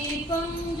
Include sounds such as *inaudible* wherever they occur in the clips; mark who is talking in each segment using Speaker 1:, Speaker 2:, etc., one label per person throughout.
Speaker 1: দীপঞ্জ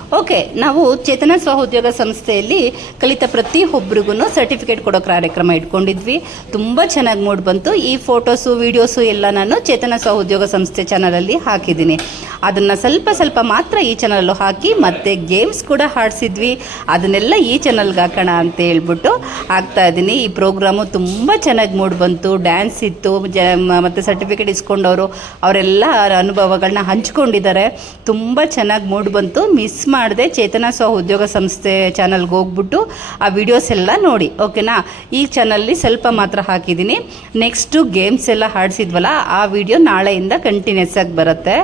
Speaker 2: okay, ನಾವು ಚೇತನ ಸ್ವಉದ್ಯೋಗ ಸಂಸ್ಥೆಯಲ್ಲಿ ಕಲಿತ ಪ್ರತಿಯೊಬ್ಬರಿಗೂ ಸರ್ಟಿಫಿಕೇಟ್ ಕೊಡೋ ಕಾರ್ಯಕ್ರಮ ಇಟ್ಕೊಂಡಿದ್ವಿ. ತುಂಬ ಚೆನ್ನಾಗಿ ಮೂಡ್ ಬಂತು. ಈ ಫೋಟೋಸು, ವಿಡಿಯೋಸು ಎಲ್ಲ ನಾನು ಚೇತನ ಸ್ವಉದ್ಯೋಗ ಸಂಸ್ಥೆ ಚಾನಲಲ್ಲಿ ಹಾಕಿದ್ದೀನಿ. ಅದನ್ನು ಸ್ವಲ್ಪ ಸ್ವಲ್ಪ ಮಾತ್ರ ಈ ಚಾನಲ್ಲು ಹಾಕಿ ಮತ್ತು ಗೇಮ್ಸ್ ಕೂಡ ಹಾಡಿಸಿದ್ವಿ ಅದನ್ನೆಲ್ಲ ಈ ಚಾನಲ್ಗೆ ಹಾಕೋಣ ಅಂತ ಹೇಳ್ಬಿಟ್ಟು ಹಾಕ್ತಾ ಇದ್ದೀನಿ. ಈ ಪ್ರೋಗ್ರಾಮು ತುಂಬ ಚೆನ್ನಾಗಿ ಮೂಡ್ ಬಂತು. ಡ್ಯಾನ್ಸ್ ಇತ್ತು. ಜ ಮತ್ತು ಸರ್ಟಿಫಿಕೇಟ್ ಇಸ್ಕೊಂಡವರು, ಅವರೆಲ್ಲ ಅನುಭವಗಳನ್ನ ಹಂಚ್ಕೊಂಡಿದ್ದಾರೆ. ತುಂಬ ಚೆನ್ನಾಗಿ ಮೂಡ್ ಬಂತು. ಮಿಸ್ ಮಾಡದೆ ಚೇತನ ಸ್ವ ಉದ್ಯೋಗ ಸಂಸ್ಥೆ ಚಾನಲ್ಗೆ ಹೋಗ್ಬಿಟ್ಟು ಆ ವಿಡಿಯೋಸ್ ಎಲ್ಲ ನೋಡಿ ಓಕೆನಾ ಈ ಚಾನಲ್ಲಿ ಸ್ವಲ್ಪ ಮಾತ್ರ ಹಾಕಿದ್ದೀನಿ. ನೆಕ್ಸ್ಟು ಗೇಮ್ಸ್ ಎಲ್ಲ ಆಡಿಸಿದ್ವಲ್ಲ, ಆ ವಿಡಿಯೋ ನಾಳೆಯಿಂದ ಕಂಟಿನ್ಯೂಸ್ ಆಗಿ ಬರುತ್ತೆ.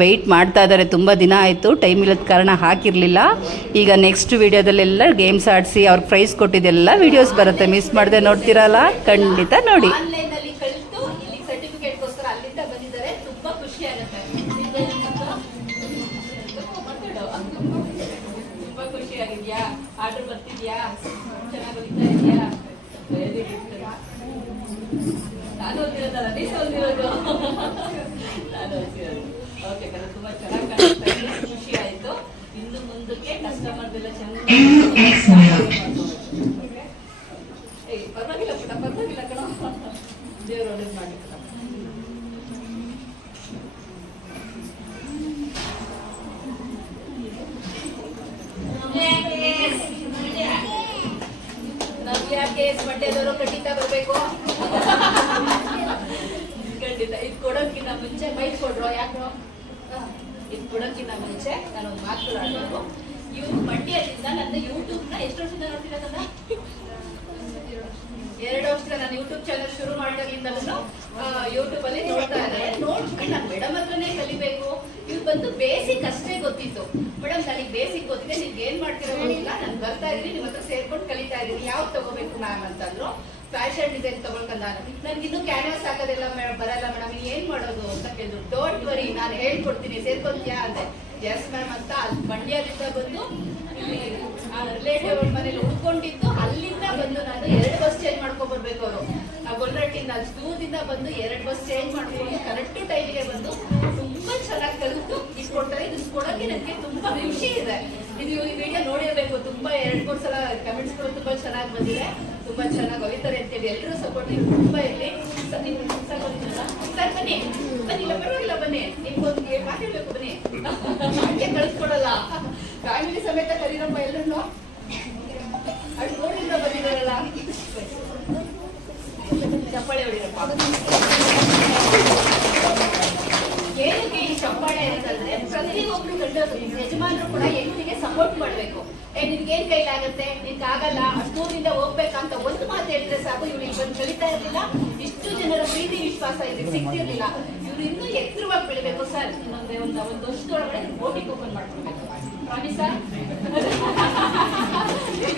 Speaker 2: ವೆಯ್ಟ್ ಮಾಡ್ತಾ ಇದ್ದಾರೆ, ತುಂಬ ದಿನ ಆಯಿತು ಟೈಮ್ ಇಲ್ಲದ ಕಾರಣ ಹಾಕಿರಲಿಲ್ಲ. ಈಗ ನೆಕ್ಸ್ಟ್ ವಿಡಿಯೋದಲ್ಲೆಲ್ಲ ಗೇಮ್ಸ್ ಆಡಿಸಿ ಅವ್ರಿಗೆ ಪ್ರೈಸ್ ಕೊಟ್ಟಿದ್ದೆಲ್ಲ ವಿಡಿಯೋಸ್ ಬರುತ್ತೆ. ಮಿಸ್ ಮಾಡದೆ ನೋಡ್ತೀರಲ್ಲ? ಖಂಡಿತ ನೋಡಿ.
Speaker 3: ಇನ್ನು ಮುಂದಕ್ಕೆ ಕಸ್ಟಮರ್ದೆಲ್ಲ ಚೆನ್ನಾಗಿ ಏಯ್ ಪರವಾಗಿಲ್ಲ ಪುಟ್ಟ ಪರವಾಗಿಲ್ಲ ಕಣ ದೇವ್ರು ಒಳ್ಳೇದು ಮಾಡಿ ಕಣ ನವ್ಯ ಕೇಸ್ ಮಂಡ್ಯದವರು ಖಂಡಿತ ಬರಬೇಕು ಖಂಡಿತ ಇದು ಕೊಡೋಕ್ಕಿಂತ ಮುಂಚೆ ಬೈಕ್ ಕೊಡ್ರೋ ಯಾಕೋ ಇದು ಕೊಡೋಕ್ಕಿಂತ ಮುಂಚೆ ನಾನು ಒಂದು ಮಾತು ಆಡಬೇಕು ಇವ್ರು ಮಂಡ್ಯದಿಂದ ನನ್ನ ಯೂಟ್ಯೂಬ್ನ ಎಷ್ಟು ವರ್ಷದಿಂದ ನೋಡ್ತಿರೋದನ್ನ ಎರಡು ವರ್ಷ ನಾನು ಯೂಟ್ಯೂಬ್ ಚಾನಲ್ ಶುರು ಮಾಡಿದಾಗಿಂದಲೂ ಯೂಟ್ಯೂಬ್ ಅಲ್ಲಿ ನೋಡ್ತಾ ಇದ್ದಾರೆ ನೋಡ್ಕೊಂಡು ನಾನು ಮೇಡಮ್ ಹತ್ರನೇ ಕಲಿಬೇಕು ಬಂದು ಬೇಸಿಕ್ ಅಷ್ಟೇ ಗೊತ್ತಿತ್ತು. ಮೇಡಮ್, ನನಗೆ ಬೇಸಿಕ್ ಗೊತ್ತಿದೆ ನಿಮ್ಗೆ ಏನ್ ಮಾಡ್ತೀರೋ ಗೊತ್ತಿಲ್ಲ. ನಾನು ಬರ್ತಾ ಇದೀನಿ ನಿಮ್ಮ ಹತ್ರ ಸೇರ್ಕೊಂಡು ಕಲಿತಾ ಇದೀನಿ ಯಾವ್ದು ತಗೋಬೇಕು ಮ್ಯಾಮ್ ಅಂತಂದ್ರು, ಫ್ಯಾಷನ್ ಡಿಸೈನ್ ತಗೊಳ್ಕಂದ ನನ್ಗೆ ಇನ್ನೂ ಕ್ಯಾನ್ವಾಸ್ ಹಾಕೋದೆಲ್ಲ ಮೇಡಮ್, ಬರಲ್ಲ ಮೇಡಮ್. ಏನ್ ಮಾಡೋದು ಅಂತ ಕೇಳಿದ್ರು. ಡೋಂಟ್ ವರಿ ನಾನು ಹೇಳ್ಕೊಡ್ತೀನಿ. ಸೇರ್ಕೊಂತೀಯಾ ಅಂದೆ. ಎಸ್ ಮ್ಯಾಮ್ ಅಂತ ಅಲ್ಲಿ ಮಂಡ್ಯದಿಂದ ಬಂದು ರಿಲೇಟಿವ್ ಮನೇಲಿ ಉಳ್ಕೊಂಡಿದ್ದು, ಅಲ್ಲಿಂದ ಬಂದು ನಾನು ಎರಡು ಬಸ್ ಚೇಂಜ್ ಮಾಡ್ಕೊಂಡ್ ಬರ್ಬೇಕು ಅವರು ಗೊಲ್ರಟ್ಟಿಂದ ಅಲ್ಲಿ ದೂರದಿಂದ ಬಂದು ಎರಡು ಬಸ್ ಚೇಂಜ್ ಮಾಡ್ಕೊಂಡು, ಕರೆಕ್ಟ್ ಟೈಮಿಗೆ ಬಂದು ತುಂಬಾ ಚೆನ್ನಾಗಿ ಕಲಿತು ಇಸ್ಕೊಡ್ತಾರೆ ಇದು ಕೊಡೋಕೆ ನನಗೆ ತುಂಬಾ ಖುಷಿ ಇದೆ. ಇದು ಈ ವಿಡಿಯೋ ನೋಡಿರಬೇಕು. ತುಂಬಾ ಎರಡು, ಮೂರು ಸಲ ಕಮೆಂಟ್ಸ್ ಕೂಡ ತುಂಬಾ ಚೆನ್ನಾಗಿ ಬಂದಿದೆ. ತುಂಬಾ ಚೆನ್ನಾಗಿ ಹೊಲಿತಾರೆ ಅಂತೇಳಿ ಎಲ್ಲರೂ ಸಪೋರ್ಟ್ ತುಂಬಾ ಇರಲಿ. ನೀವು ಸರ್ ಬನ್ನಿ. ಬನ್ನಿ ಪರವಾಗಿಲ್ಲ, ಬನ್ನಿ. ನಿಮ್ಗೊಂದು ಮಾತಾಡ್ಬೇಕು ಬನ್ನಿ. ಹಂಗೆ ಕಳಿಸ್ಕೊಡಲ್ಲ. ಫ್ಯಾಮಿಲಿ ಸಮೇತ ಕರೀರಮ್ಮ ಎಲ್ಲರನ್ನು ಅಷ್ಟು ದೂರದಿಂದ ಬಂದಿದ್ದಾರಲ್ಲ. ಚಪ್ಪಾಳೆ ಹೊಡಿರಪ್ಪ. ಏನಕ್ಕೆ ಈ ಚಪ್ಪಾಳೆ ಅಂತಂದ್ರೆ ಪ್ರತಿಯೊಬ್ರು ಗಂಡರು ಯಜಮಾನರು ಕೂಡ ಹೆಣ್ಣಿಗೆ ಸಪೋರ್ಟ್ ಮಾಡ್ಬೇಕು. ಏ ನಿನ್ಗೇನ್ ಕೈಲಾಗತ್ತೆ ನಿನ್ಗೆ ಆಗಲ್ಲ ಅಷ್ಟೂರಿಂದ ಹೋಗ್ಬೇಕಂತ ಒಂದು ಮಾತು ಹೇಳಿದ್ರೆ ಸಾಕು ಇವ್ರು ಇವನ್ ಕಲಿತಾ ಇರ್ಲಿಲ್ಲ. ಇಷ್ಟು ಜನರ ಪ್ರೀತಿ, ವಿಶ್ವಾಸ ಇದ್ರೆ ಸಿಗ್ತಿರ್ಲಿಲ್ಲ. ಇವ್ರು ಇನ್ನೂ ಎತ್ತರವಾಗಿ ಬೆಳಿಬೇಕು ಸರ್. ಇನ್ನೊಂದೇ ಒಂದು ಒಂದು ವರ್ಷದೊಳಗಡೆ ಓಟಿಂಗ್ ಓಪನ್ ಮಾಡ್ಕೊಡ್ಬೇಕು. ಸರ್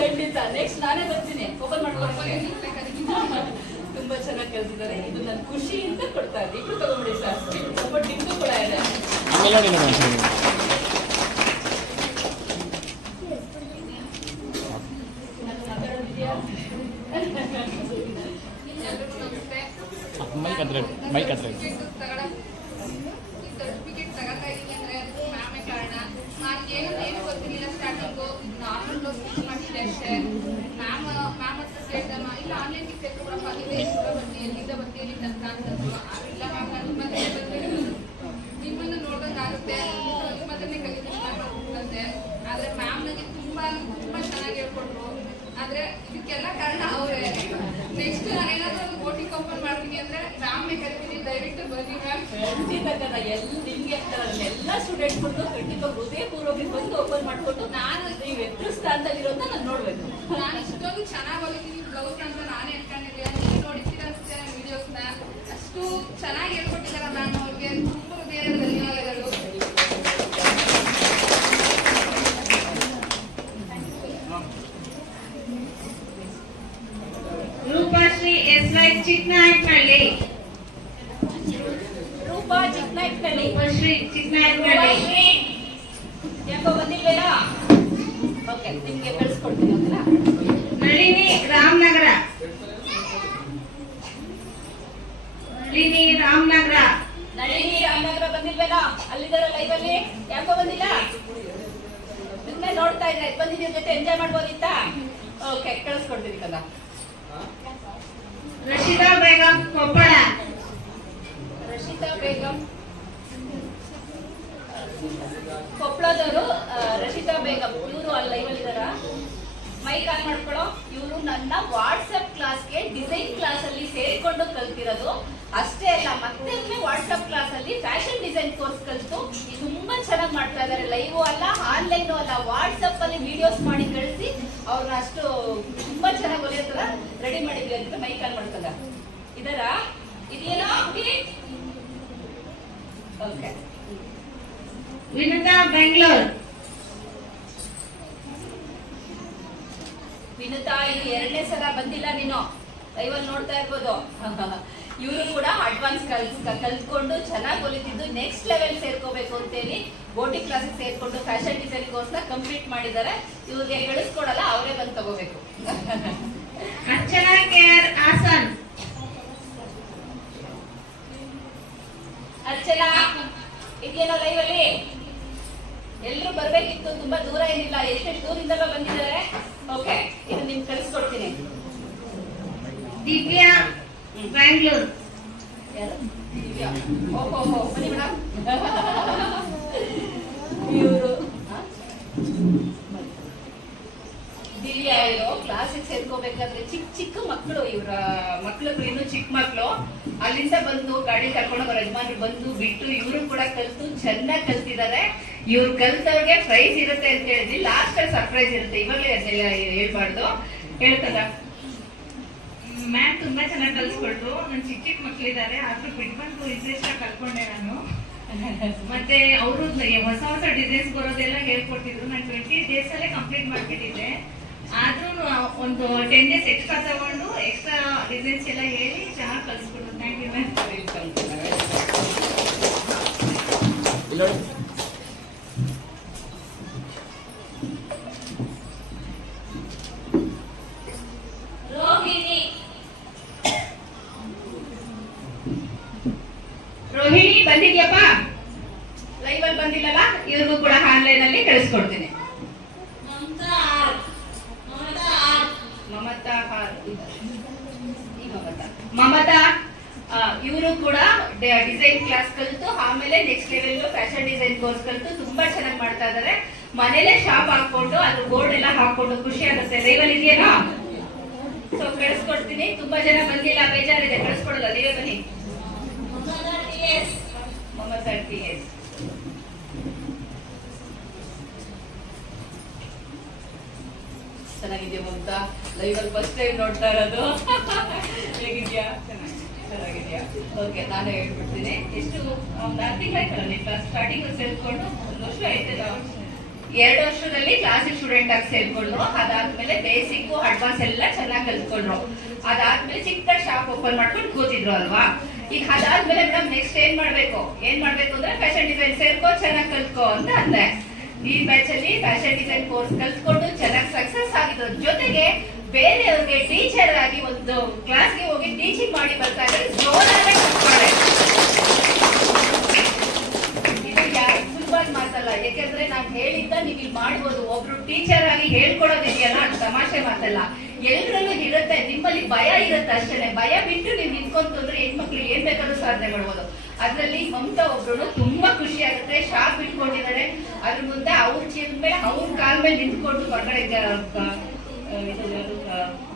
Speaker 3: ಖಂಡಿತ. ನೆಕ್ಸ್ಟ್ ನಾನೇ ಬರ್ತೀನಿ. ಓಪನ್ ಮಾಡ್ಕೊಡ್ತೀನಿ. ತುಂಬಾ ಚೆನ್ನಾಗಿ ಕಲ್ತಿದ್ದಾರೆ. ಇದು ನನ್ನ ಖುಷಿಯಿಂದ ಕೊಡ್ತಾ ಇದ್ದೀನಿ. ತಗೊಂಡ್ಬಿಡಿ ಸರ್
Speaker 4: 夜のかもしれない。ಆದ್ರೆ ಇದಕ್ಕೆಲ್ಲ ಕಾರಣ ಅವರೇ. ನೆಕ್ಸ್ಟ್ ನಾನೇನಾದ್ರೂ ಒಂದು ಬೋಟಿಂಗ್ ಓಪನ್ ಮಾಡ್ತೀನಿ ಅಂದ್ರೆ ಮ್ಯಾಮ್ ಕರಿತೀನಿ ದಯವಿಟ್ಟು ಬನ್ನಿ ಮ್ಯಾಮ್
Speaker 3: ಖಂಡಿತ ಎಲ್ಲ ಎಲ್ಲಿ ನಿಮ್ಗೆ ಎಲ್ಲ ಎಲ್ಲ ಬಂದು ಖಂಡಿತ ಹೃದಯಪೂರ್ವಕವಾಗಿ ಬಂದು ಓಪನ್ ಮಾಡ್ಕೊಂಡು ನಾನು ನೀವು ಎದುರು ಸ್ಥಾನದಲ್ಲಿರೋದನ್ನ ನಾನು ನೋಡ್ಬೇಕು.
Speaker 4: ನಾನು
Speaker 5: ಚಿಕ್ಕನಾಯಕನಹಳ್ಳಿ
Speaker 3: ರೂಪಾ ಚಿಕ್ಕನಾಯ್ಕನಹಳ್ಳಿ
Speaker 5: ರೂಪಶ್ರೀ ಚಿಕ್ಕನಾಯಕನಹಳ್ಳಿ
Speaker 3: ಯಾಕೋ ಬಂದಿಲ್ವೇನಾ? ಓಕೆ ನಿಮಗೆ ಕಳಿಸ್ಕೊಡ್ತೀನಿ ಓಕೆನಾ
Speaker 5: ನಳಿನಿ ರಾಮನಗರ. ನಳಿನಿ ರಾಮನಗರ.
Speaker 3: ನಳಿನಿ ರಾಮನಗರ ಬಂದಿಲ್ವೇನಾ? ಅಲ್ಲಿದ್ದಾರ ಲೈವ್ ಅಲ್ಲಿ? ಯಾಕೋ ಬಂದಿಲ್ಲ? ಸುಮ್ಮನೆ ನೋಡ್ತಾ ಇದ್ರೆ ಬಂದಿದ್ದೀರ ಜೊತೆ ಎಂಜಾಯ್ ಮಾಡ್ಬೋದಿತ್ತಾ? ಓಕೆ ಕಳಿಸ್ಕೊಡ್ತೀನಿ ಕದ
Speaker 5: ರಶಿದಾ ಬೇಗಂ ಕೊಪ್ಪಳ
Speaker 3: ರಶಿತಾ ಬೇಗಂ. ಕೊಪ್ಪಳದವರು ರಶಿತಾ ಬೇಗಂ. ಇವರು ಅಲ್ಲಿ ಲೈವ್ ಇದಾರ. ಮೈಕ್ ಆನ್ ಮಾಡ್ಕೊಳ್ಳೋ ಇವರು ನನ್ನ ವಾಟ್ಸಪ್ ಕ್ಲಾಸ್ಗೆ ಡಿಸೈನ್ ಕ್ಲಾಸ್ ಅಲ್ಲಿ ಸೇರಿಕೊಂಡು ಕಲ್ತಿರೋದು. ಅಷ್ಟೇ ಅಲ್ಲ, ಮತ್ತೆ ವಾಟ್ಸಪ್ ಕ್ಲಾಸ್ ಅಲ್ಲಿ ಫ್ಯಾಷನ್ ಡಿಸೈನ್ ಕೋರ್ಸ್ ಕಲಿತು. ತುಂಬಾ ಚೆನ್ನಾಗಿ ಮಾಡ್ತಾ ಇದಾರೆ. ಲೈವ್ ಅಲ್ಲ ಆನ್ಲೈನ್ ಅಲ್ಲ ವಾಟ್ಸಪ್ ಅಲ್ಲಿ ವಿಡಿಯೋಸ್ ಮಾಡಿ ಕಳಿಸಿ, ಅವ್ರನ್ನ ಅಷ್ಟು ತುಂಬಾ ಚೆನ್ನಾಗಿ ಹೊಲಿಯೋತರ ರೆಡಿ ಮಾಡಿದ್ವಿ ಅಂತ ಮೈಕ್ ಆನ್ ಮಾಡ್ಕೊಂಡ. ಇದರ ಇದೆಯಲ್ಲ ಓಕೆ
Speaker 5: ವಿನುತಾ ಬೆಂಗಳೂರು.
Speaker 3: ವಿನುತಾ ಇದು ಎರಡನೇ ಸಲ ಬಂದಿಲ್ಲ ನೀನು. ಲೈವಲ್ಲಿ ನೋಡ್ತಾ ಇರ್ಬೋದು. *laughs* ಇವರು ಕೂಡ ಅಡ್ವಾನ್ಸ್ ಕಲ್ಸ್ ಕಲ್ತ್ಕೊಂಡು ಚೆನ್ನಾಗಿ ಕಲಿತಿದ್ದು ನೆಕ್ಸ್ಟ್ ಲೆವೆಲ್ ಸೇರ್ಕೋಬೇಕು ಅಂತೇಳಿ ಬೋಟಿಂಗ್ ಕ್ಲಾಸಿಗೆ ಸೇರ್ಕೊಂಡು ಫ್ಯಾಷನ್ ಡಿಸೈನ್ ಕೋರ್ಸ್ನ ಕಂಪ್ಲೀಟ್ ಮಾಡಿದ್ದಾರೆ. ಇವ್ರಿಗೆ ಗಳಿಸ್ಕೊಡಲ್ಲ ಅವರೇ ಬಂದು ತಗೋಬೇಕು *laughs*
Speaker 5: ಅರ್ಚನಾ ಕೇರ್ ಹಾಸನ್
Speaker 3: ಅರ್ಚನಾ ಇದೆಯೇನೋ ಲೈವ್ ಅಲ್ಲಿ ಎಲ್ಲರೂ ಬರ್ಬೇಕಿತ್ತು ತುಂಬಾ ದೂರ ಏನಿಲ್ಲ ಎಷ್ಟೆಷ್ಟು ದೂರಿಂದಲೋ ಬಂದಿದ್ದಾರೆ ಓಕೆ ಇದು ನಿಮ್ಗೆ ಕಳಿಸ್ಕೊಡ್ತೀನಿ
Speaker 5: ದಿವ್ಯಾ
Speaker 3: ಮೇಡಮ್ ಇವರು ದಿವ್ಯಾ ಇವರು ಕ್ಲಾಸಿಗೆ ಸೇರ್ಕೋಬೇಕಾದ್ರೆ ಚಿಕ್ಕ ಚಿಕ್ಕ ಮಕ್ಕಳು, ಇವರ ಮಕ್ಕಳು ಇನ್ನು ಚಿಕ್ಕ ಮಕ್ಕಳು ಅಲ್ಲಿಂದ ಬಂದು ಗಾಡಿ ಕರ್ಕೊಂಡು ಅವ್ರ ಯಜಮಾನ್ರು ಬಂದು ಬಿಟ್ಟು ಇವರು ಕೂಡ ಕಲ್ತು, ಚೆನ್ನಾಗಿ ಕಲ್ತಿದ್ದಾರೆ ಇವ್ರು ಕಲ್ತವ್ರಿಗೆ ಪ್ರೈಸ್ ಇರುತ್ತೆ ಅಂತ ಹೇಳಿದ್ವಿ. ಲಾಸ್ಟ್ ಸರ್ಪ್ರೈಸ್ ಇರುತ್ತೆ. ಇವಾಗಲೇ ಹೇಳ್ಬಾರ್ದು. ಹೇಳ್ತದ
Speaker 5: ಮ್ಯಾಮ್ ತುಂಬಾ ಚೆನ್ನಾಗಿ ಕಲ್ಸ್ಕೊಳ್ತು ನನ್ನ ಚಿಕ್ಕ ಚಿಕ್ಕ ಮಕ್ಕಳಿದ್ದಾರೆ ಆದ್ರೂ ಬಿಟ್ಬಂದು ಇಂಟ್ರೆಸ್ಟ್ ಕಲ್ತ್ಕೊಂಡೆ ನಾನು. ಮತ್ತೆ ಅವರು ಹೊಸ ಹೊಸ ಡಿಸೈನ್ಸ್ ಬರೋದೆಲ್ಲ ಹೇಳ್ಕೊಟ್ಟಿದ್ರು. ನಾನು ಟ್ವೆಂಟಿ ಡೇಸ್ ಅಲ್ಲೇ ಕಂಪ್ಲೀಟ್ ಮಾಡ್ಬಿಟ್ಟಿದ್ದೆ. ಆದ್ರೂ ಒಂದು ಟೆನ್ ಡೇಸ್ ಎಕ್ಸ್ಟ್ರಾ ತಗೊಂಡು ಎಕ್ಸ್ಟ್ರಾ ಡಿಸೈನ್ಸ್ ಎಲ್ಲ ಹೇಳಿ ಚೆನ್ನಾಗಿ ಕಲ್ಸ್ಕೊಟ್ರು. ಥ್ಯಾಂಕ್ ಯು ಮ್ಯಾಮ್
Speaker 3: ಬಂದಿದ್ಯಪ್ಪ? ಲೈವ್ ಅಲ್ಲಿ ಬಂದಿಲ್ಲಲ್ಲ? ಇವ್ರಿಗೂ ಕೂಡ ಆನ್ಲೈನ್ ಅಲ್ಲಿ ಕಳಿಸ್ಕೊಡ್ತೀನಿ. ಮಮತಾ ಮಮತಾ ಮಮತಾ ಇವರು ಕೂಡ ಡಿಸೈನ್ ಕ್ಲಾಸ್ ಕಲಿತು ಆಮೇಲೆ next level fashion design course ಕಲಿತು ತುಂಬಾ ಚೆನ್ನಾಗಿ ಮಾಡ್ತಾ ಇದಾರೆ. ಮನೇಲೇ ಶಾಪ್ ಹಾಕೊಂಡು ಅದ್ರ ಬೋರ್ಡ್ ಎಲ್ಲ ಹಾಕೊಂಡು ಖುಷಿ ಆಗುತ್ತೆ. ಲೈವ್ ಅಲ್ಲಿ ಇದೆಯೇನೋ? ಸೊ ಕಳಿಸ್ಕೊಡ್ತೀನಿ. ತುಂಬಾ ಜನ ಬಂದಿಲ್ಲ ಬೇಜಾರಿದೆ. ಕಳಿಸ್ಕೊಡಲ್ಲ. ನೀವೇ ಬನ್ನಿ. ಮಮತಾ ಟಿ ಎಸ್ ಚೆನ್ನಾಗಿದ್ಯಾ ಮಮತಾ? ಲೈವ್ ಅಲ್ಲಿ ಫಸ್ಟ್ ಟೈಮ್ ನೋಡ್ತಾ ಇರೋದು. ಹೇಗಿದ್ಯಾ? ಚೆನ್ನಾಗಿದ್ಯಾ? ಓಕೆ ನಾನು ಹೇಳ್ಬಿಡ್ತೀನಿ. ಎಷ್ಟು, ಒಂದು ಆರು ತಿಂಗಳಾಯ್ತಲ್ಲ ನೀವು ಕ್ಲಾಸ್ ಸ್ಟಾರ್ಟಿಂಗ್ ಸೇರ್ಕೊಂಡು? ಒಂದು ವರ್ಷ ಆಯ್ತಲ್ಲ? ಎರಡು ವರ್ಷದಲ್ಲಿ ಕ್ಲಾಸಿಗೆ ಸ್ಟೂಡೆಂಟ್ ಆಗಿ ಸೇರ್ಕೊಂಡ್ರು. ಅದಾದ್ಮೇಲೆ ಬೇಸಿಕ್ ಅಡ್ವಾನ್ಸ್ ಎಲ್ಲ ಚೆನ್ನಾಗಿ ಕಲ್ತ್ಕೊಂಡ್ರು. ಅದಾದ್ಮೇಲೆ ಚಿಕ್ಕ ಶಾಪ್ ಓಪನ್ ಮಾಡ್ಕೊಂಡು ಕೂತಿದ್ರು ಅಲ್ವಾ? ಈಗ ಅದಾದ್ಮೇಲೆ ಮೇಡಮ್ ನೆಕ್ಸ್ಟ್ ಏನ್ ಮಾಡ್ಬೇಕು? ಏನ್ ಮಾಡ್ಬೇಕು ಅಂದ್ರೆ ಫ್ಯಾಷನ್ ಡಿಸೈನ್ ಸೇರ್ಕೋ, ಚೆನ್ನಾಗಿ ಕಲ್ತ್ಕೋ ಅಂತ ಅಂದೆ. ಈ ಬ್ಯಾಚ್ ಅಲ್ಲಿ ಫ್ಯಾಷನ್ ಡಿಸೈನ್ ಕೋರ್ಸ್ ಕಲ್ತ್ಕೊಂಡು ಚೆನ್ನಾಗಿ ಸಕ್ಸಸ್ ಆಗಿದ್ರು ಜೊತೆಗೆ ಬೇರೆಯವ್ರಿಗೆ ಟೀಚರ್ ಆಗಿ ಒಂದು ಕ್ಲಾಸ್ಗೆ ಹೋಗಿ ಟೀಚಿಂಗ್ ಮಾಡಿ ಬರ್ತಾ ಇದ್ರೆ ಜೋರಾಗಿ ಕಲ್ತ್ಕೊಂಡೆ. ಇದು ಯಾರು ಮಾತಲ್ಲ. ಯಾಕೆಂದ್ರೆ ನಾನು ಹೇಳಿದ್ದ ನೀವು ಇಲ್ಲಿ ಮಾಡ್ಬೋದು. ಒಬ್ರು ಟೀಚರ್ ಆಗಿ ಹೇಳ್ಕೊಡೋದಿದೆಯಲ್ಲ ಅದು ತಮಾಷೆ ಮಾತಲ್ಲ. ಎಲ್ರಲ್ಲೂ ಇರುತ್ತೆ ನಿಮ್ಮಲ್ಲಿ ಭಯ ಇರುತ್ತೆ ಅಷ್ಟೇ ಭಯ ಬಿಟ್ಟು ನೀವು ನಿಂತ್ಕೊಂತಂದ್ರೆ ಹೆಣ್ಮಕ್ಳು ಏನ್ ಬೇಕಾದ್ರೂ ಸಾಧನೆ ಮಾಡ್ಬೋದು. ಅದ್ರಲ್ಲಿ ಮಮತಾ ಒಬ್ರು ತುಂಬಾ ಖುಷಿ ಆಗುತ್ತೆ. ಶಾಪ್ ಇಟ್ಕೊಂಡಿದ್ದಾರೆ ಅದ್ರ ಮುಂದೆ ಅವ್ರ ಜೀವನ ಮೇಲೆ, ಅವ್ರ ಕಾಲ್ ಮೇಲೆ ನಿಂತ್ಕೊಂಡು ಹೊರಗಡೆ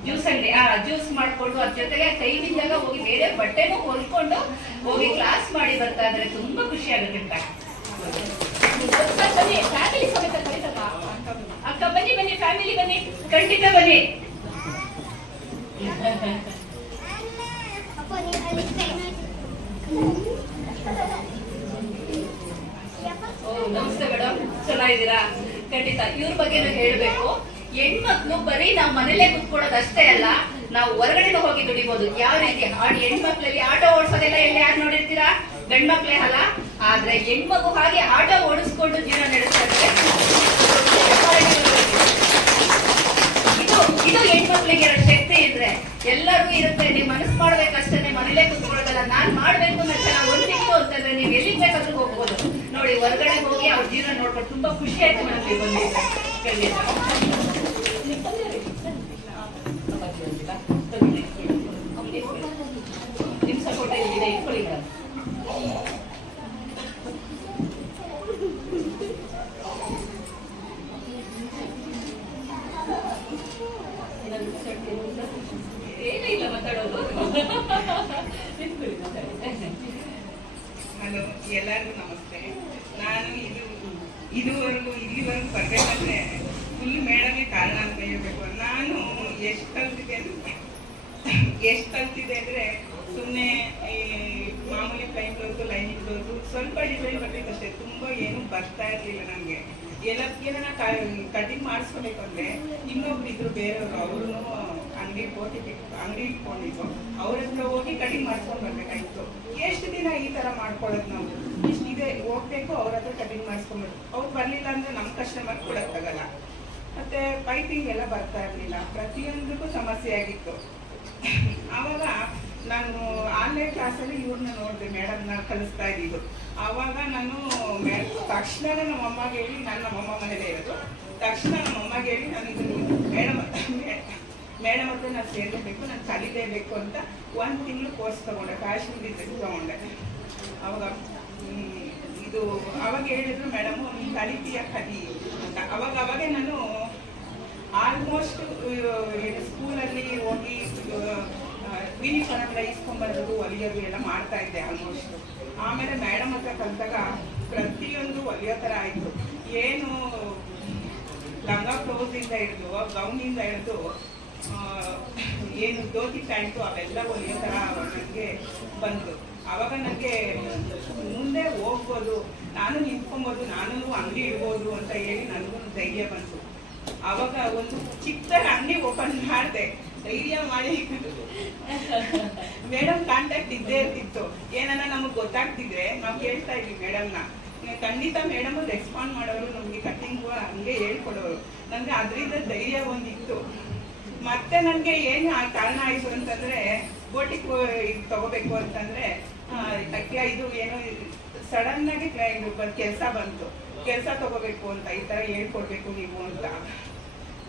Speaker 3: ಜ್ಯೂಸ್ ಅಂಗಡಿ. ಆ, ಜ್ಯೂಸ್ ಮಾಡ್ಕೊಂಡು ಅದ್ರ ಜೊತೆಗೆ ಕೈ ಬಿದ್ದಾಗ ಹೋಗಿ ಬೇರೆ ಬಟ್ಟೆನೂ ಹೊಲ್ಕೊಂಡು ಹೋಗಿ ಕ್ಲಾಸ್ ಮಾಡಿ ಬರ್ತಾ ಇದ್ರೆ ತುಂಬಾ ಖುಷಿ ಆಗುತ್ತೆ ಅಕ್ಕ ಬನ್ನಿ ಬನ್ನಿ ಫ್ಯಾಮಿಲಿ ಬನ್ನಿ ಖಂಡಿತ ಬನ್ನಿ ನಮಸ್ತೆ ಮೇಡಮ್ ಚೆನ್ನಾಗಿದ್ದೀರಾ ಖಂಡಿತ ಇವ್ರ ಬಗ್ಗೆ ನಾನು ಹೇಳ್ಬೇಕು ಹೆಣ್ಮಕ್ಳು ಬರೀ ನಾವು ಮನೆಯಲ್ಲೇ ಕೂತ್ಕೊಳ್ಳೋದು ಅಷ್ಟೇ ಅಲ್ಲ ನಾವು ಹೊರಗಡೆ ಹೋಗಿ ದುಡಿಬಹುದು ಯಾವ ರೀತಿ ಹೆಣ್ಮಕ್ಳಲ್ಲಿ ಆಟ ಓಡಿಸೋದೆಲ್ಲ ಎಲ್ಲಿ ಯಾರು ನೋಡಿರ್ತೀರಾ ಗಂಡ್ಮಕ್ಳೇ ಅಲ್ಲ ಆದ್ರೆ ಹೆಣ್ಮಗು ಹಾಗೆ ಆಟ ಓಡಿಸ್ಕೊಂಡು ಜೀವನ ನಡೆಸ್ತಾ ಇದ್ದಾರೆ ಇದು ಇದು ಹೆಣ್ಮಕ್ಳಿಗೆ ಇರೋ ಶಕ್ತಿ ಇದ್ರೆ ಎಲ್ಲರಿಗೂ ಇರುತ್ತೆ, ನೀವು ಮನಸ್ಸು ಮಾಡ್ಬೇಕಷ್ಟೇ ಮನೇಲೆ ಕುತ್ಕೊಳ್ಳೋದಲ್ಲ ನಾನ್ ಮಾಡ್ಬೇಕು ಅಂತ ಚೆನ್ನಾಗಿ ಒಂದಿತ್ತು ಅಂತಂದ್ರೆ ನೀವು ಎಲ್ಲಿಗೆ ಬೇಕಾದ್ರೂ ಹೋಗ್ಬೋದು. ನೋಡಿ, ಹೊರಗಡೆ ಹೋಗಿ ಅವ್ರ ಜೀವನ ನೋಡ್ಕೊಂಡು ತುಂಬಾ ಖುಷಿ ಆಯ್ತು ನನಗೆ ಬಂದಿದ್ದೆ. ಖಂಡಿತ ನಿಮ್ ಸಪೋರ್ಟ್ ಇದೆ ಇಟ್ಕೊಳ್ಳಿ ಮೇಡಮ್ ಏನೇ ಇಲ್ಲ ಮಾತಾಡೋದು ನಿಂತ್ಕೊಳ್ಳಿ, ಮಾತಾಡಿ.
Speaker 6: ಹಲೋ ಎಲ್ಲರಿಗೂ ನಮಸ್ತೆ ನಾನು ಇದು ಇದುವರೆಗೂ ಇಲ್ಲಿವರೆಗೂ ಬರ್ಬೇಕಂದ್ರೆ ಫುಲ್ ಮೇಡಮೇ ಕಾರಣ ಅಂತ ಹೇಳ್ಬೇಕು ನಾನು ಎಷ್ಟು ಕಲ್ತಿದ್ದೆ ಅಂದ್ರೆ ಎಷ್ಟು ಕಲ್ತಿದ್ದೆ ಅಂದ್ರೆ ಸುಮ್ಮನೆ ಮಾಮೂಲಿ ಪ್ಲೈನ್ ಬ್ಲೌಸು ಲೈನಿಂಗ್ ಬ್ಲೌಸು ಸ್ವಲ್ಪ ಡಿಸೈನ್ ಬರ್ಬೇಕಷ್ಟೇ ತುಂಬ ಏನು ಬರ್ತಾ ಇರಲಿಲ್ಲ ನನಗೆ ಏನಕ್ಕೆನ ಕಟಿಂಗ್ ಮಾಡಿಸ್ಕೋಬೇಕು ಅಂದ್ರೆ ಇನ್ನೊಬ್ರು ಇದ್ರು ಬೇರೆಯವರು ಅವರು ಅಂಗಡಿ ಕೋಟಿ ಅಂಗಡಿ ಇಟ್ಕೊಂಡಿದ್ರು ಅವ್ರ ಹತ್ರ ಮಾಡ್ಸ್ಕೊಂಡ್ ಬರ್ಬೇಕಾಗಿತ್ತು. ಎಷ್ಟು ದಿನ ಈ ತರ ಮಾಡ್ಕೊಳ್ಳೋದು ನಾವು? ಇಷ್ಟು ಇದೆ, ಹೋಗ್ಬೇಕು, ಅವ್ರ ಹತ್ರ ಕಟಿಂಗ್ ಮಾಡಿಸ್ಕೊಂಡ್ಬೇಕು ಅವ್ರು ಬರ್ಲಿಲ್ಲ ಅಂದ್ರೆ ನಮ್ಮ ಕಸ್ಟಮರ್ ಕೊಡಕ್ಕಾಗಲ್ಲ ಮತ್ತೆ ಪೈಪಿಂಗ್ ಎಲ್ಲ ಬರ್ತಾ ಇರ್ಲಿಲ್ಲ. ಪ್ರತಿಯೊಂದಕ್ಕೂ ಸಮಸ್ಯೆ ಆಗಿತ್ತು. ಆವಾಗ ನಾನು ಆನ್ಲೈನ್ ಕ್ಲಾಸಲ್ಲಿ ಇವ್ರನ್ನ ನೋಡಿದೆ ಮೇಡಮ್ನ ಕಲಿಸ್ತಾ ಇದ್ದಿದ್ದು. ಆವಾಗ ನಾನು ತಕ್ಷಣ ನಮ್ಮ ಅಮ್ಮಗೆ ಹೇಳಿ, ನಾನು ನಮ್ಮ ಅಮ್ಮ ಮನೇಲೆ ಇರೋದು. ತಕ್ಷಣ ನಮ್ಮ ಅಮ್ಮಗೆ ಹೇಳಿ, ನಾನು ಇದನ್ನು ಮೇಡಮ್ ಮೇಡಮ್ ಹತ್ರ ನಾನು ಸೇರಲೇಬೇಕು ನಾನು ಕಲಿಲೇಬೇಕು ಅಂತ ಒಂದು ತಿಂಗಳು ಕೋರ್ಸ್ ತಗೊಂಡೆ ಫ್ಯಾಷನ್ ಡಿಸೈನ್ ತಗೊಂಡೆ. ಅವಾಗ ಇದು, ಅವಾಗ ಹೇಳಿದ್ರು ಮೇಡಮ್ ನೀನು ಕಲಿತೀಯ, ಕಲಿ ಅಂತ. ಅವಾಗ, ಅವಾಗೇ ನಾನು ಆಲ್ಮೋಸ್ಟ್ ಸ್ಕೂಲಲ್ಲಿ ಹೋಗಿ ಯೂನಿಫಾರ್ಮ್ ಎಲ್ಲ ಇಸ್ಕೊಂಬರೋದು ಹೊಲಿಯೋದು ಎಲ್ಲ ಮಾಡ್ತಾ ಇದ್ದೆ ಆಲ್ಮೋಸ್ಟ್ ಆಮೇಲೆ ಮೇಡಮ್ ಹತ್ರ ಕಲಿತಾಗ ಪ್ರತಿಯೊಂದು ಹೊಲಿಯೋ ಥರ ಆಯಿತು. ಏನು ಲಂಗ ಬ್ಲೌಸಿಂದ ಹಿಡಿದು ಗೌನಿಂದ ಹಿಡಿದು ಏನು ಧೋತಿ ಪ್ಯಾಂಟು ಅವೆಲ್ಲ ಒಂದೇ ಥರ ನನಗೆ ಬಂತು. ಅವಾಗ ನನಗೆ ಮುಂದೆ ಹೋಗ್ಬೋದು, ನಾನು ನಿಂತ್ಕೊಬೋದು, ನಾನು ಅಂಗಡಿ ಇಡ್ಬೋದು ಅಂತ ಹೇಳಿ ನನಗೂ ಧೈರ್ಯ ಬಂತು. ಅವಾಗ ಒಂದು ಚಿಕ್ಕ ಅಂಗಡಿ ಓಪನ್ ಮಾಡಿದೆ. ಧೈರ್ಯ ಮಾಡಿ. ಮೇಡಮ್ ಕಾಂಟ್ಯಾಕ್ಟ್ ಇದ್ದೇ ಇರ್ತಿತ್ತು. ಏನನ್ನ ನಮಗೆ ಗೊತ್ತಾಗ್ತಿದ್ರೆ ನಾವು ಕೇಳ್ತಾ ಇದ್ವಿ ಮೇಡಮ್ನ. ಖಂಡಿತ ಮೇಡಮ್ ರೆಸ್ಪಾಂಡ್ ಮಾಡೋರು ನಮಗೆ ಕಟ್ಟಿಂಗು ಹಂಗೆ ಹೇಳ್ಕೊಡೋರು. ನನಗೆ ಅದರಿಂದ ಧೈರ್ಯ ಒಂದಿತ್ತು ಮತ್ತೆ ನನಗೆ ಏನು ಕಾರಣ ಆಯಿತು ಅಂತಂದ್ರೆ ಬೋಟಿಕ್ ಇದು ತಗೋಬೇಕು ಅಂತಂದ್ರೆ ಅಕ್ಕೆ ಇದು ಏನು ಸಡನ್ ಆಗಿ ಕೆಲಸ ಬಂತು. ಕೆಲಸ ತಗೋಬೇಕು ಅಂತ, ಈ ತರ ಹೇಳ್ಕೊಡ್ಬೇಕು ನೀವು ಅಂತ.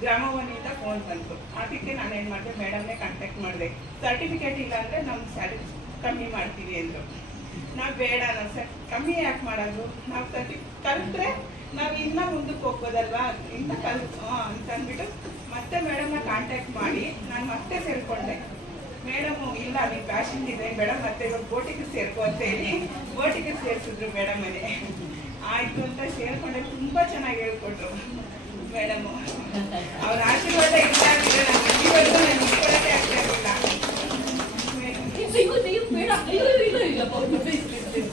Speaker 6: ಗ್ರಾಮವನಿಂದ ಫೋನ್ ಬಂತು. ಅದಕ್ಕೆ ನಾನು ಏನು ಮಾಡಿದೆ ಮೇಡಮ್ನೇ ಕಾಂಟ್ಯಾಕ್ಟ್ ಮಾಡಿದೆ. ಸರ್ಟಿಫಿಕೇಟ್ ಇಲ್ಲ ಅಂದರೆ ನಮ್ಮ ಸ್ಯಾಲರಿ ಕಮ್ಮಿ ಮಾಡ್ತೀವಿ ಅಂದರು. ನಾವು ಬೇಡ ನಾವು ಸರ್ ಕಮ್ಮಿ ಯಾಕೆ ಮಾಡೋದು? ನಾವು ಸರ್ಟಿ ಕಲಿತ್ರೆ ನಾವು ಇನ್ನೂ ಮುಂದಕ್ಕೆ ಹೋಗ್ಬೋದಲ್ವಾ? ಇಂಥ ಕಲ್ ಅಂತ ಅಂದ್ಬಿಟ್ಟು ಮತ್ತೆ ಮೇಡಮ್ನ ಕಾಂಟ್ಯಾಕ್ಟ್ ಮಾಡಿ, ನಾನು ಮತ್ತೆ ಸೇರಿಕೊಂಡೆ. ಮೇಡಮು ಇಲ್ಲ ನೀವು ಫ್ಯಾಷನ್ ಇದೆ. ಮೇಡಮ್ ಮತ್ತೆ ಇವಾಗ ಬೋಟಿಗೆ ಸೇರ್ಕೊ ಅಂತ ಹೇಳಿ ಬೋಟಿಗೆ ಸೇರಿಸಿದ್ರು ಮೇಡಮನೇ ಆಯ್ತು ಅಂತ ಸೇರ್ಕೊಂಡೆ. ತುಂಬ ಚೆನ್ನಾಗಿ ಹೇಳ್ಕೊಟ್ರು ಮೇಡಮು ಅವ್ರ ಆಶೀರ್ವಾದ ಇಲ್ಲ ಅಂದ್ರೆ ನಾನು ಇಲ್ಲಿವರೆಗೂ ನಾನು ಇಟ್ಕೊಳ್ಳೋಕೆ ಆಗ್ತಾ ಇರಲಿಲ್ಲ
Speaker 3: ಅಯ್ಯೋ, ನೀವು ಬೇಡ ಅಯ್ಯೋ ಇಲ್ಲ ಇಲ್ಲ ಪೌಡ್ರು, please, please, please, ಬೇಡ. ಅದು ಮಾಡೋಣ ಅದು ಮಾಡೋಣ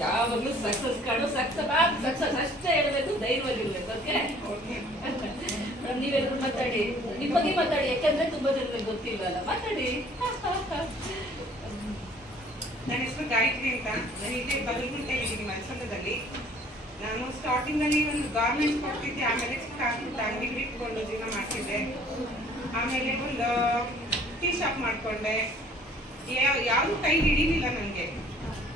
Speaker 3: ಯಾವಾಗಲೂ ಸಕ್ಸಸ್ ಕಾಣು ಸಕ್ಸಸ್ ಸಕ್ಸಸ್ ಅಷ್ಟೇ ಧೈರ್ಯವಾಗಿರ್ಬೇಕು ಓಕೆ ನೀವೆಲ್ಲರೂ ಮಾತಾಡಿ ನಿಮ್ಮ ಬಗ್ಗೆ ಮಾತಾಡಿ ಯಾಕಂದ್ರೆ ತುಂಬಾ ಜನರಿಗೆ ಗೊತ್ತಿಲ್ವಲ್ಲ ಮಾತಾಡಿ
Speaker 6: ನನ್ನ ಹೆಸರು ಗಾಯತ್ರಿ ಅಂತ ನಾನು ಇದೇ ಬಲಗುಂಟೆ ಇದ್ದೀನಿ ಮಲ್ಸಂದ್ರದಲ್ಲಿ ನಾನು ಸ್ಟಾರ್ಟಿಂಗ್ ಅಲ್ಲಿ ಒಂದು ಗಾರ್ಮೆಂಟ್ಸ್ ಕೊಡ್ತಿದ್ದೆ ಆಮೇಲೆ ಚಿಕ್ಕ ಹಾಕ್ಬಿಟ್ಟು ಅಂಗಡಿ ಇಟ್ಕೊಂಡು ಜೀವನ ಮಾಡ್ತಿದ್ದೆ ಆಮೇಲೆ ಒಂದು ಟೀ ಶಾಪ್ ಮಾಡ್ಕೊಂಡೆ. ಯಾ- ಯಾವ್ದು ಕೈ ಹಿಡಿಲಿಲ್ಲ ನನಗೆ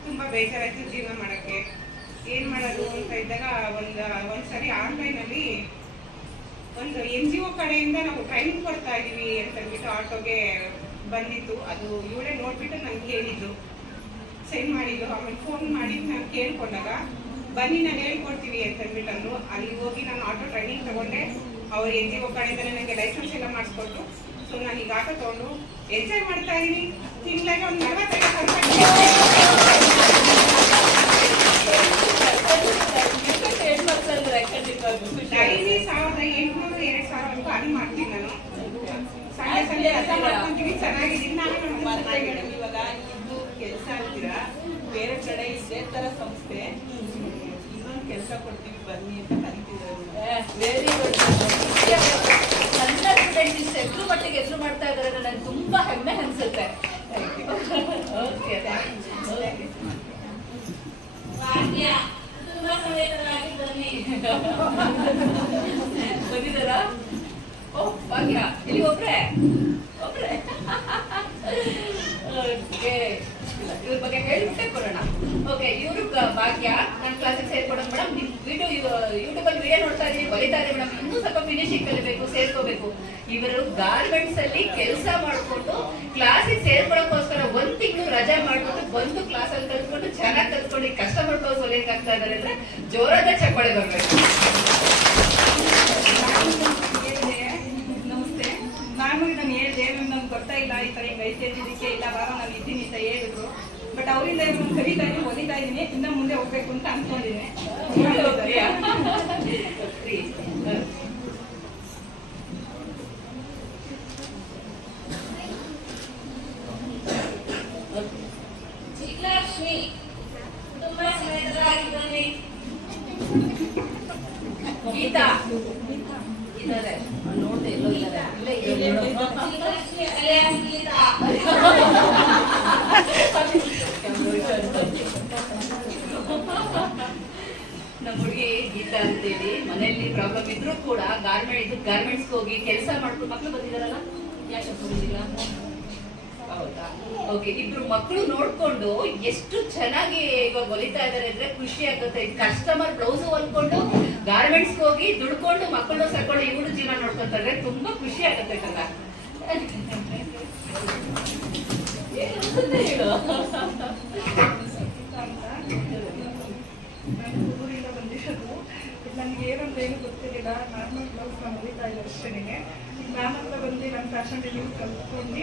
Speaker 6: ತುಂಬಾ ಬೇಜಾರಾಯಿತು ಜೀವನ ಮಾಡಕ್ಕೆ. ಏನು ಮಾಡೋದು ಅಂತ ಇದ್ದಾಗ ಒಂದು ಒಂದ್ಸರಿ ಆನ್ಲೈನ್ ಅಲ್ಲಿ ಒಂದು ಎನ್ ಜಿ ಒ ಕಡೆಯಿಂದ ನಾವು ಟ್ರೈನಿಂಗ್ ಕೊಡ್ತಾ ಇದೀವಿ ಅಂತ ಅಂದ್ಬಿಟ್ಟು ಆಟೋಗೆ ಬಂದಿತ್ತು ಅದು ಇವಳೇ ನೋಡ್ಬಿಟ್ಟು ನಂಗೆ ಹೇಳಿದ್ದು ಸೆಂಡ್ ಮಾಡಿದ್ದು ಆಮೇಲೆ ಫೋನ್ ಮಾಡಿ ನಾನು ಕೇಳ್ಕೊಂಡಾಗ, ಬನ್ನಿ, ನಾನು ಹೇಳ್ಕೊಡ್ತೀವಿ ಅಂತ ಅಂದ್ಬಿಟ್ಟು ಅಂದ್ರು. ಅಲ್ಲಿ ಹೋಗಿ ನಾನು ಆಟೋ ಟ್ರೈನಿಂಗ್ ತಗೊಂಡೆ. ಅವ್ರು ಎನ್ ಜಿ ಒ ಕಡೆಯಿಂದ ನನಗೆ ಲೈಸೆನ್ಸ್ ಎಲ್ಲ ಮಾಡಿಸ್ಕೊಟ್ರು. ಸೊ ನಾನು ಈಗ ಆಟೋ ತಗೊಂಡು ಎಂಜಾಯ್ ಮಾಡ್ತಾ ಇದ್ದೀನಿ ತಿಂಗಳಿಗೆ ಒಂದು ನಲವತ್ತೈದು
Speaker 3: ಡೈಲಿ
Speaker 6: ಸಾವಿರದ ಎಂಟುನೂರು ಎರಡು ಸಾವಿರವರೆಗೂ ಅಲ್ಲಿ ಮಾಡ್ತೀನಿ ನಾನು. ಸಂಡೆ ಸಂಡೆ ಅರ್ಥ ಮಾಡ್ಕೊಂತೀನಿ. ಚೆನ್ನಾಗಿದ್ದೀನಿ. ನಾನು ಮೇಡಮ್ ಇವಾಗ ಇದ್ದು ಕೆಲಸ ಅಂತೀರಾ? ಬೇರೆ ಕಡೆ ಇದೇ ಥರ ಸಂಸ್ಥೆ. ಇನ್ನೊಂದು ಕೆಲಸ ಕೊಡ್ತೀವಿ ಬನ್ನಿ ಅಂತ ಕರಿತಿದ್ದಾರೆ.
Speaker 3: ವೆರಿ ಗುಡ್ ಸ್ಟೂಡೆಂಟ್ ಇಷ್ಟು ಎಷ್ಟರ ಮಟ್ಟಿಗೆ ಹೆಸರು ಮಾಡ್ತಾ ಇದ್ದಾರೆ, ನನಗೆ ತುಂಬಾ ಹೆಮ್ಮೆ ಅನ್ಸುತ್ತೆ. ಓಕೆ ಬಂದಿದ್ದಾರಾ? ಓ, ಭಾಗ್ಯ ಇಲ್ಲಿ ಒಬ್ರೆ ಒಬ್ರೆ ಓಕೆ ಇವ್ರ ಬಗ್ಗೆ ಹೇಳ್ಬಿಟ್ಟೆ ಕೊಡೋಣ. ಓಕೆ ಇವರು ಭಾಗ್ಯ ನನ್ನ ಕ್ಲಾಸಿಗೆ ಸೇರ್ಕೊಡೋಣ ಮೇಡಮ್ ವಿಡಿಯೋ ಯೂಟ್ಯೂಬ್ ಅಲ್ಲಿ ವಿಡಿಯೋ ನೋಡ್ತಾ ಇದೀವಿ ಬಲಿತಾ ಇದೆ ಮೇಡಮ್ ಇನ್ನೂ ಸ್ವಲ್ಪ ಫಿನಿಶಿಂಗ್ ಕಲಿಬೇಕು, ಸೇರ್ಕೋಬೇಕು. ಇವರು ಗಾರ್ಮೆಂಟ್ಸ್ ಅಲ್ಲಿ ಕೆಲಸ ಮಾಡ್ಕೊಂಡು ಕ್ಲಾಸಿಗೆ ಸೇರ್ಕೊಳಕ್ಕೋಸ್ಕರ ಒಂದ್ ತಿಂಗಳು ರಜೆ ಮಾಡ್ಕೊಂಡು ಬಂದು ಕ್ಲಾಸ್ ಅಲ್ಲಿ ಕಲ್ತ್ಕೊಂಡು ಚೆನ್ನಾಗಿ ಕಲ್ತ್ಕೊಂಡು ಕಸ್ಟಮರ್ ಕ್ಲೋಸ್ ಹೊಲಿಯಕ್ ಆಗ್ತಾ ಇದಾರೆ ಅಂದ್ರೆ ಜೋರಾದ ಚಪ್ಪಾಳೆ ಬರ್ಬೇಕು.
Speaker 6: ನಮಸ್ತೆ. ನಾನು ಇದನ್ನ ಹೇಳಿದೆ ನಮ್ಗೆ ಗೊತ್ತಾ ಇಲ್ಲ ಈ ತರ ಹಿಂಗ್ ಐತೆ ಇದಕ್ಕೆ ಇಲ್ಲ ಬಾರ ನಾನು ಇದ್ದೀನಿ ಅಂತ ಹೇಳಿದ್ರು. ಬಟ್ ಅವರಿಂದ ನಾನು ಕಲಿತಾ ಇದ್ದೀನಿ ಓದಿತಾ ಇದ್ದೀನಿ ಇನ್ನ ಮುಂದೆ ಹೋಗ್ಬೇಕು ಅಂತ ಅನ್ಕೊಂಡಿದ್ದೀನಿ
Speaker 3: ನಮ್ಮ ಹುಡುಗಿ ಗೀತಾ ಅಂತೇಳಿ. ಮನೆಯಲ್ಲಿ ಪ್ರಾಬ್ಲಮ್ ಇದ್ರೂ ಕೂಡ ಗಾರ್ಮೆಂಟ್ ಗಾರ್ಮೆಂಟ್ಸ್ ಹೋಗಿ ಕೆಲಸ ಮಾಡ್ಕೊಂಡು ಮಕ್ಕಳು ಬಂದಿದಾರಲ್ಲ ಯಾಕೆ ಬಂದಿಲ್ಲ? ಓಕೆ ಇಬ್ರು ಮಕ್ಕಳು ನೋಡ್ಕೊಂಡು ಎಷ್ಟು ಚೆನ್ನಾಗಿ ಇವಾಗ ಹೊಲಿತಾ ಇದಾರೆ ಅಂದ್ರೆ ಖುಷಿ ಆಗುತ್ತೆ. ಕಸ್ಟಮರ್ ಬ್ಲೌಸ್ ಹೊಲ್ಕೊಂಡು ಗಾರ್ಮೆಂಟ್ಸ್ ಹೋಗಿ ದುಡ್ಕೊಂಡು ಮಕ್ಕಳು ಸಾಕೊಂಡು ಇವರು ಜೀವನ ನೋಡ್ಕೊಂತಾರೆ ತುಂಬಾ ಖುಷಿ ಆಗುತ್ತೆ ಕಲ್ಲ ಹೇಳು
Speaker 7: ನನಗೆ ಏನಂತ ಏನು ಗೊತ್ತಿರಲಿಲ್ಲ. ನಾರ್ಮಲ್ ಬ್ಲೌಸ್ ನಾನು ಹೊಲಿತಾ ಇಲ್ಲ ಅಷ್ಟೇ ನಾನು ಹತ್ರ ಬಂದು ನನ್ನ ಫ್ಯಾಷನ್ ಡಿಸೈನ್ ಕಲ್ತ್ಕೊಂಡು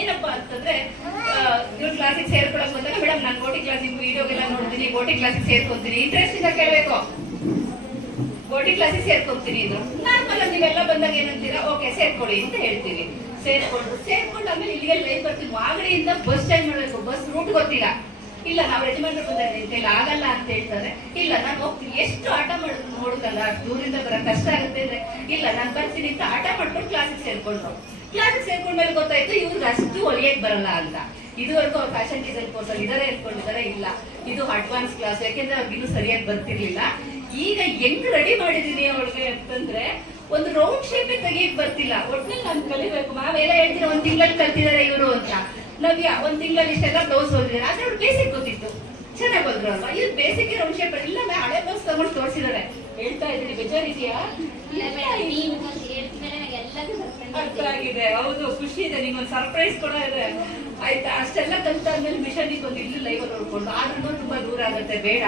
Speaker 3: ಏನಪ್ಪಾ ಅಂತಂದ್ರೆ ಇವ್ರ ಕ್ಲಾಸಿಗೆ ಸೇರ್ಕೊಳಕ್ ಬಂದಾಗ, ಮೇಡಮ್, ನಾನು ಗೋಟಿ ಕ್ಲಾಸ್ ನಿಮ್ ವಿಡಿಯೋಗೆಲ್ಲ ನೋಡ್ತೀನಿ ಗೋಟಿ ಕ್ಲಾಸಿಗೆ ಸೇರ್ಕೊತೀನಿ ಇಂಟ್ರೆಸ್ಟ್ ಇಂದ ಕೇಳಬೇಕು. ಗೋಟಿ ಕ್ಲಾಸಿಗೆ ಸೇರ್ಕೊಂತೀನಿ ಇದು ನಾರ್ಮಲ್ ನೀವೆಲ್ಲ ಬಂದಾಗ ಏನಂತೀರಾ ಓಕೆ ಸೇರ್ಕೊಳ್ಳಿ ಅಂತ ಹೇಳ್ತೀವಿ. ಸೇರ್ಕೊಂಡು ಸೇರ್ಕೊಂಡು ಆಮೇಲೆ ಇಲ್ಲಿಗೆ ಲೈನ್ ಬರ್ತೀವಿ. ಮಾಗಡಿಯಿಂದ ಬಸ್ ಸ್ಟ್ಯಾಂಡ್ ಮಾಡಬೇಕು. ಬಸ್ ರೂಟ್ ಗೊತ್ತಿಲ್ಲ. ಇಲ್ಲ, ನಾವು ಯಜಮಾನ್ರು ಬಂದಾಗ ಇಲ್ಲ, ಆಗಲ್ಲ ಅಂತ ಹೇಳ್ತಾರೆ. ಇಲ್ಲ, ನಾನು ಹೋಗ್ತೀನಿ. ಎಷ್ಟು ಆಟ ಮಾಡೋದು ನೋಡುದಲ್ಲ, ದೂರಿಂದ ಬರ ಕಷ್ಟ ಆಗುತ್ತೆ ಅಂದ್ರೆ, ಇಲ್ಲ, ನಾನು ಬರ್ತೀನಿ ಅಂತ ಆಟ ಮಾಡ್ಕೊಂಡು ಕ್ಲಾಸಿಗೆ ಸೇರ್ಕೊಂಡ್ರು. ಕ್ಲಾಸಿಗೆ ಸೇರ್ಕೊಂಡ್ಮೇಲೆ ಗೊತ್ತಾಯ್ತು ಇವ್ರಿಗೆ ಅಷ್ಟು ಹೊಲಿಯಕ್ ಬರಲ್ಲ ಅಂತ. ಇದುವರೆಗೂ ಅವ್ರು ಫ್ಯಾಷನ್ ಡಿಸೈನ್ ಕೋರ್ಸ್ ಅಲ್ಲಿ ಇದಾರೆ ಇಟ್ಕೊಂಡಿದ್ದಾರೆ ಇಲ್ಲ. ಇದು ಅಡ್ವಾನ್ಸ್ ಕ್ಲಾಸ್ ಯಾಕೆಂದ್ರೆ ಅವ್ರಿಗೆ ಇನ್ನೂ ಸರಿಯಾಗಿ ಬರ್ತಿರ್ಲಿಲ್ಲ. ಈಗ ಹೆಂಗ್ ರೆಡಿ ಮಾಡಿದೀನಿ ಅವಳಿಗೆ ಅಂತಂದ್ರೆ, ಒಂದು ರೌಂಡ್ ಶೇಪ್ ತೆಗಿಯಕ್ ಬರ್ತಿಲ್ಲ. ಒಟ್ನಲ್ಲಿ ನಾನು ಕಲಿಬೇಕು. ಮಾವೆಲ್ಲ ಹೇಳ್ತೀನಿ ಒಂದ್ ತಿಂಗಳಲ್ಲಿ ಕಲ್ತಿದ್ದಾರೆ ಇವರು ಅಂತ. ನವ್ಯ, ಒಂದ್ ತಿಂಗಳಲ್ಲಿ ಇಷ್ಟೆಲ್ಲ ಬ್ಲೌಸ್ ಓದಿದ್ದಾರೆ ಆದ್ರೆ ಅವ್ರು ಬೇಸಿಕ್ ಗೊತ್ತಿತ್ತು. ಚೆನ್ನಾಗಿ ಬಂದ್ರು ಅಲ್ವಾ ಇದು ಬೇಸಿಕ್ ರೌಂಡ್ ಶೇಪ್ ಇಲ್ಲ ಹಳೆ ಬ್ಲೌಸ್ ತಗೊಂಡು ತೋರಿಸಿದ್ದಾರೆ ಹೇಳ್ತಾ ಇದ್ದೀನಿ, ಬೇಜಾರಿದೆಯಾ
Speaker 1: ಇಲ್ಲ ಮೇಡಮ್ ನೀವು ಒಂದು ಹೇಳ್ತಿದ್ರೆ ನನಗೆ ಎಲ್ಲದೂ
Speaker 3: ಅರ್ಥ ಆಗಿದೆ ಹೌದು ಖುಷಿ ಇದೆ ನಿಮ್ಗೊಂದು ಸರ್ಪ್ರೈಸ್ ಕೂಡ ಇದೆ. ಆಯ್ತಾ? ಅಷ್ಟೆಲ್ಲ ಕಲ್ತಾದ್ಮೇಲೆ ಮಿಷನಿಗೆ ಒಂದು ಇಲ್ಲಿ ಲೈವ್ ನೋಡ್ಕೊಂಡು ಆದ್ರೂ ತುಂಬಾ ದೂರ ಆಗುತ್ತೆ. ಬೇಡ.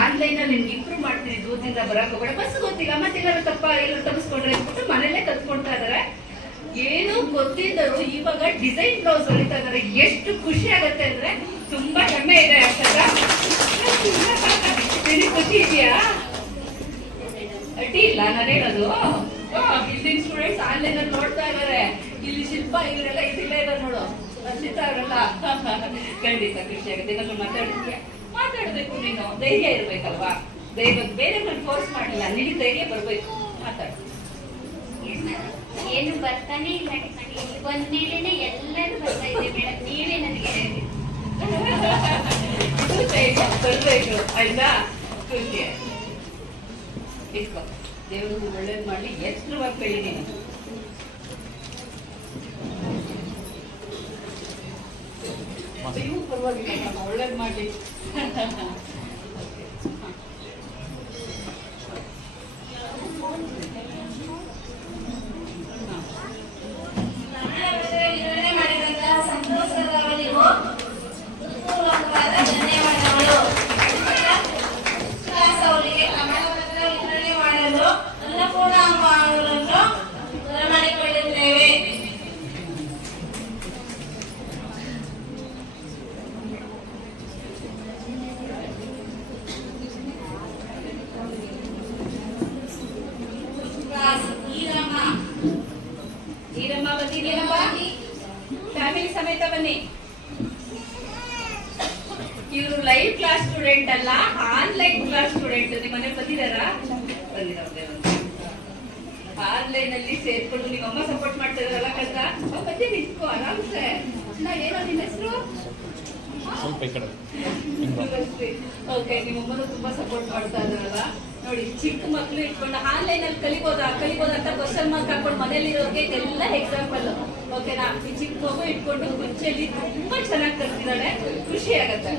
Speaker 3: ಆನ್ಲೈನ್ ಅಲ್ಲಿ ನಿಮ್ಗೆ ಇಂಪ್ರೂವ್ ಮಾಡ್ತೀನಿ, ದೂರದಿಂದ ಬರಕ್ ಹೋಗ್ಬೇಡ ಬಸ್ ಗೊತ್ತಿಲ್ಲ. ಮತ್ತೆ ಎಲ್ಲರೂ ತಪ್ಪ ಎಲ್ಲರೂ ತಪ್ಪಿಸ್ಕೊಂಡ್ರೆ ಅಂದ್ಬಿಟ್ಟು ಮನೆಯಲ್ಲೇ ಕಲ್ತ್ಕೊಳ್ತಾ ಇದಾರೆ. ಏನು ಗೊತ್ತಿದ್ದರು ಇವಾಗ ಡಿಸೈನ್ ಬ್ಲೌಸ್ ಹೊಲಿತಾ ಇದಾರೆ. ಎಷ್ಟು ಖುಷಿ ಆಗತ್ತೆ ಅಂದ್ರೆ ತುಂಬಾ ಹೆಮ್ಮೆ ಇದೆ ನಿನಗೆ ಖುಷಿ ಇದೆಯಾ? ಅಡ್ಡಿ ಇಲ್ಲ, ನಾನು ಹೇಳೋದು. ಇಲ್ಲಿನ ಸ್ಟೂಡೆಂಟ್ಸ್ ಆನ್ಲೈನ್ ಅಲ್ಲಿ ನೋಡ್ತಾ ಇದಾರೆ. ಇಲ್ಲಿ ಶಿಲ್ಪ ಇವರೆಲ್ಲ ಇದಿಲ್ಲ ಇದಾರೆ ನೋಡು. ರಚಿತಾ ಅವರೆಲ್ಲ. *laughs* ಖಂಡಿತ ಖುಷಿ ಆಗುತ್ತೆ. ನಾನು ಮಾತಾಡ್ತೀಯ ಮಾತಾಡ್ಬೇಕು ನೀನು. ಧೈರ್ಯ ಇರ್ಬೇಕಲ್ವಾ? ಧೈರ್ಯ ಬೇರೆ ನಾನು ಫೋರ್ಸ್ ಮಾಡಿಲ್ಲ. ನಿನಗೆ ಧೈರ್ಯ ಬರ್ಬೇಕು. ಮಾತಾಡು.
Speaker 1: ಏನು ಬರ್ತಾನೆ ಇಲ್ಲ ನನಗೆ ಇಲ್ಲಿ ಬಂದ್ಮೇಲೆ ಎಲ್ಲರೂ ಬರ್ತಾ ಇದ್ದೀವಿ ಮೇಡಮ್ ನೀವೇ ನನಗೆ
Speaker 3: ಇದು ಧೈರ್ಯ *laughs* ಬರ್ಬೇಕು. ಆಯ್ತಾ? ಖುಷಿ. ಇಟ್ಕೋ. ದೇವರು ಒಳ್ಳೇದು ಮಾಡಿ ವರ್ಕ್ ಬೆಳಿದ್ದೀನಿ ಇವು ಪರವಾಗಿಲ್ಲ ಒಳ್ಳೇದು ಒಳ್ಳೇದು *laughs* ಬನ್ನಿ. ಇವರು ಲೈವ್ ಕ್ಲಾಸ್ ಸ್ಟೂಡೆಂಟ್ ಅಲ್ಲ ಆನ್ಲೈನ್ ಕ್ಲಾಸ್ ಸ್ಟೂಡೆಂಟ್ ನಿಮ್ಮ ಮನೆ ಬಂದಿರಲ್ಲ ಬನ್ನಿ ಆನ್ಲೈನ್ ಅಲ್ಲಿ ಸೇರ್ಕೊಂಡು ನಿಮ್ಮಅಮ್ಮ ಸಪೋರ್ಟ್ ಮಾಡ್ತಾ ಇದಾರಲ್ಲ ಕಷ್ಟ ಬಂದಿ ಆರಾಮ್ಸೆ. ನಾ ಏನೋ ನಿನ್ನ ಹೆಸರು? ಓಕೆ ನಿಮ್ಮಅಮ್ಮನು ತುಂಬಾ ಸಪೋರ್ಟ್ ಮಾಡ್ತಾ ಇದಾರಲ್ಲ ನೋಡಿ, ಚಿಕ್ಕ ಮಕ್ಕಳು ಇಟ್ಕೊಂಡು ಆನ್ಲೈನ್ ಅಲ್ಲಿ ಕಲಿಬೋದಾ? ಕಲಿಬೋದಾ ಅಂತ ಕ್ವಶನ್ ಮಾರ್ಕ್ ಹಾಕೊಂಡು ಮನೇಲಿರೋರಿಗೆ ಇದೆಲ್ಲ ಎಕ್ಸಾಂಪಲ್ ಓಕೆನಾ ಈ ಚಿಕ್ಕ ಮಗು ಇಟ್ಕೊಂಡು ಕುರ್ಚಿಯಲ್ಲಿ ತುಂಬಾ ಚೆನ್ನಾಗಿ ಕಲ್ತಿದ್ದಾಳೆ. ಖುಷಿ ಆಗತ್ತೆ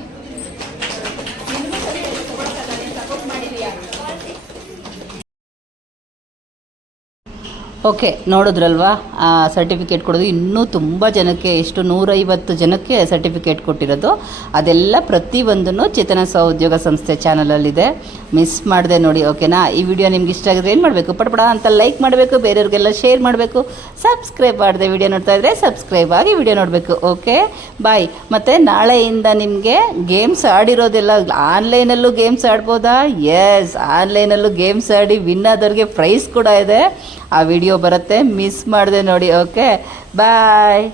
Speaker 3: ನಿನ್ಗೂ ಸರಿ ಸಪೋರ್ಟ್ ಮಾಡಿದೀಯಾ
Speaker 2: ಓಕೆ, ನೋಡಿದ್ರಲ್ವಾ? ಆ ಸರ್ಟಿಫಿಕೇಟ್ ಕೊಡೋದು ಇನ್ನೂ ತುಂಬ ಜನಕ್ಕೆ, ಎಷ್ಟು ನೂರೈವತ್ತು ಜನಕ್ಕೆ ಸರ್ಟಿಫಿಕೇಟ್ ಕೊಟ್ಟಿರೋದು. ಅದೆಲ್ಲ ಪ್ರತಿಯೊಂದನ್ನು ಚೇತನ ಸ್ವಉದ್ಯೋಗ ಸಂಸ್ಥೆ ಚಾನಲಲ್ಲಿದೆ. ಮಿಸ್ ಮಾಡಿದೆ ನೋಡಿ, ಓಕೆನಾ? ಈ ವಿಡಿಯೋ ನಿಮ್ಗೆ ಇಷ್ಟ ಆಗಿದ್ರೆ ಏನು ಮಾಡಬೇಕು? ಪಡಪಡ ಅಂತ ಲೈಕ್ ಮಾಡಬೇಕು, ಬೇರೆಯವ್ರಿಗೆಲ್ಲ ಶೇರ್ ಮಾಡಬೇಕು. ಸಬ್ಸ್ಕ್ರೈಬ್ ಮಾಡಿದೆ ವಿಡಿಯೋ ನೋಡ್ತಾ ಇದ್ದರೆ ಸಬ್ಸ್ಕ್ರೈಬ್ ಆಗಿ ವಿಡಿಯೋ ನೋಡಬೇಕು, ಓಕೆ? ಬಾಯ್ ಮತ್ತು ನಾಳೆಯಿಂದ ನಿಮಗೆ ಗೇಮ್ಸ್ ಆಡಿರೋದೆಲ್ಲ ಆನ್ಲೈನಲ್ಲೂ ಗೇಮ್ಸ್ ಆಡ್ಬೋದಾ? ಎಸ್ ಆನ್ಲೈನಲ್ಲೂ ಗೇಮ್ಸ್ ಆಡಿ ವಿನ್ ಆದವ್ರಿಗೆ ಪ್ರೈಸ್ ಕೂಡ ಇದೆ. ಆ ವಿಡಿಯೋ ಬರುತ್ತೆ. ಮಿಸ್ ಮಾಡಿದೆ ನೋಡಿ ಓಕೆ ಬಾಯ್